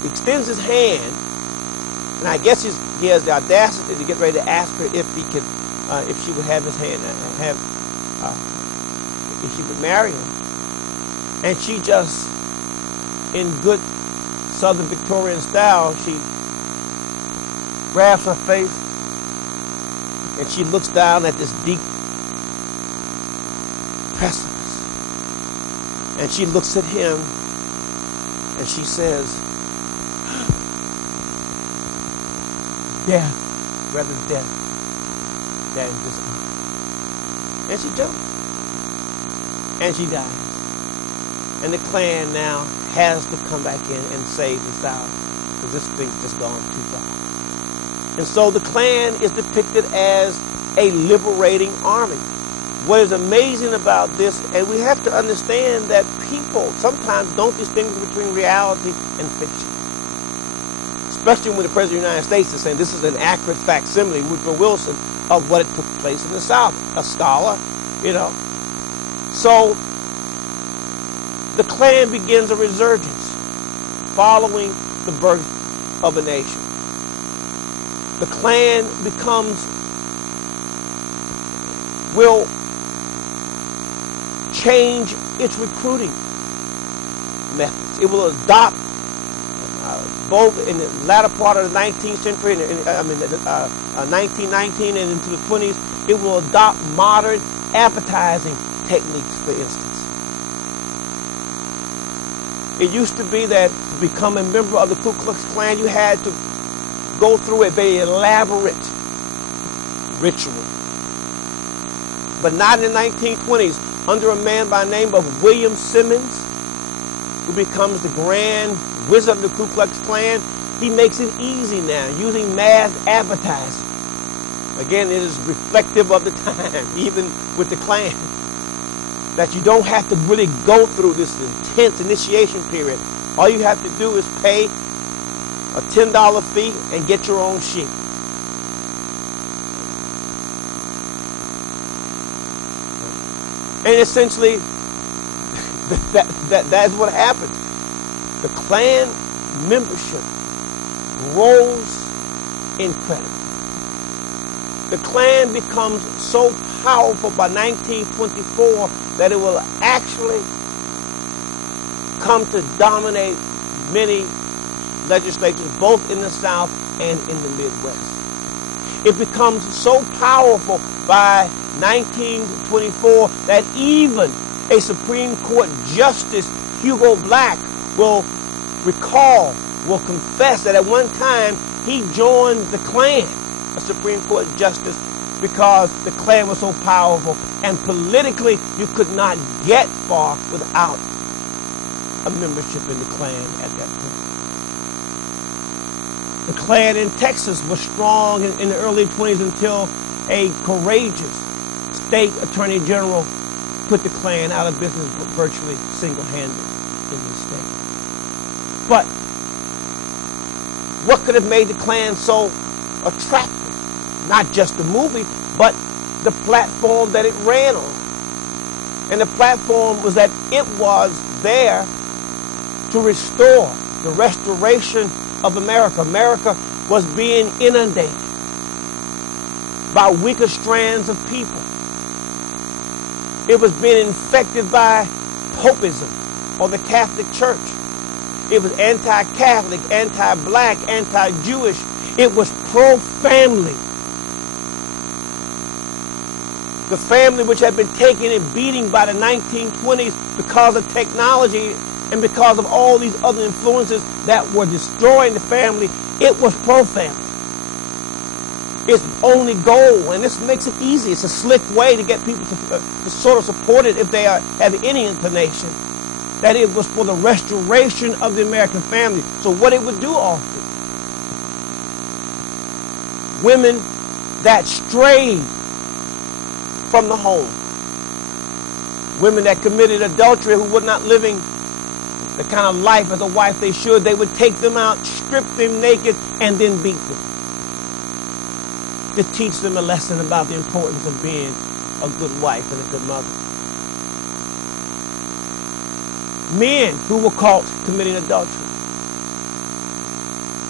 extends his hand, and I guess he has the audacity to get ready to ask her if he could, if she would have his hand, if she would marry him. And she just, in good Southern Victorian style, she grabs her face and she looks down at this deep precipice. And she looks at him and she says, death, rather death than dishonor. And she jumps. And she dies. And the Klan now has to come back in and save the South, because this thing's just gone too far. And so the Klan is depicted as a liberating army. What is amazing about this, and we have to understand that people sometimes don't distinguish between reality and fiction. Especially when the President of the United States is saying this is an accurate facsimile, Woodrow Wilson, of what it took place in the South. A scholar, you know. So the Klan begins a resurgence following the birth of a nation. The Klan will change its recruiting methods. It will adopt, both in the latter part of the 19th century, 1919 and into the 20s, it will adopt modern advertising techniques, for instance. It used to be that to become a member of the Ku Klux Klan, you had to go through a very elaborate ritual. But not in the 1920s, under a man by the name of William Simmons, who becomes the grand wizard of the Ku Klux Klan. He makes it easy now, using mass advertising. Again, it is reflective of the time, even with the Klan, that you don't have to really go through this intense initiation period. All you have to do is pay a $10 fee and get your own sheep. And essentially, that's what happened. The Klan membership rose in credit. The Klan becomes so powerful by 1924 that it will actually come to dominate many legislatures, both in the South and in the Midwest. It becomes so powerful by 1924 that even a Supreme Court Justice, Hugo Black, will confess that at one time he joined the Klan, a Supreme Court Justice, because the Klan was so powerful, and politically you could not get far without a membership in the Klan at that point. The Klan in Texas was strong in the early 20s until a courageous state attorney general put the Klan out of business virtually single-handed in the state. But what could have made the Klan so attractive? Not just the movie, but the platform that it ran on. And the platform was that it was there to restore the restoration of America. America was being inundated by weaker strands of people. It was being infected by Popism or the Catholic Church. It was anti-Catholic, anti-black, anti-Jewish. It was pro-family. The family which had been taken and beating by the 1920s because of technology and because of all these other influences that were destroying the family, it was pro-family. Its only goal, and this makes it easy, it's a slick way to get people to sort of support it if they have any inclination, that it was for the restoration of the American family. So what it would do often, women that strayed from the home, women that committed adultery who were not living the kind of life as a wife they should, they would take them out, strip them naked, and then beat them, to teach them a lesson about the importance of being a good wife and a good mother. Men who were caught committing adultery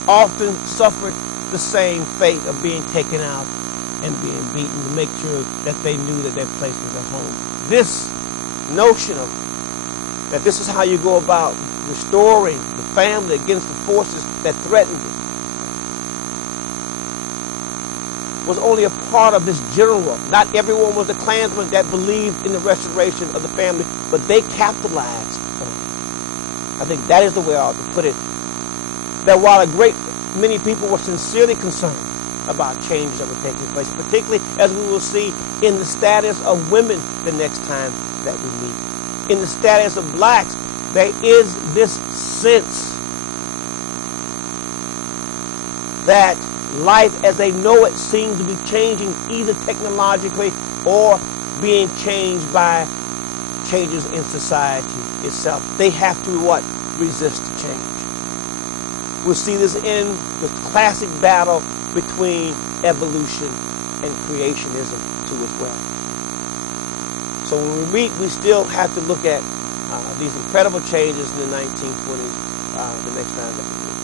often suffered the same fate of being taken out and being beaten to make sure that they knew that their place was at home. This notion of that this is how you go about restoring the family against the forces that threatened it was only a part of this general. Not everyone was a Klansman that believed in the restoration of the family, but they capitalized on it. I think that is the way I ought to put it. That while a great many people were sincerely concerned about changes that were taking place, particularly as we will see in the status of women the next time that we meet. In the status of blacks, there is this sense that life as they know it seems to be changing either technologically or being changed by changes in society itself. They have to what? Resist the change. We'll see this in the classic battle between evolution and creationism too as well. So when we meet, we still have to look at these incredible changes in the 1920s the next time that we meet.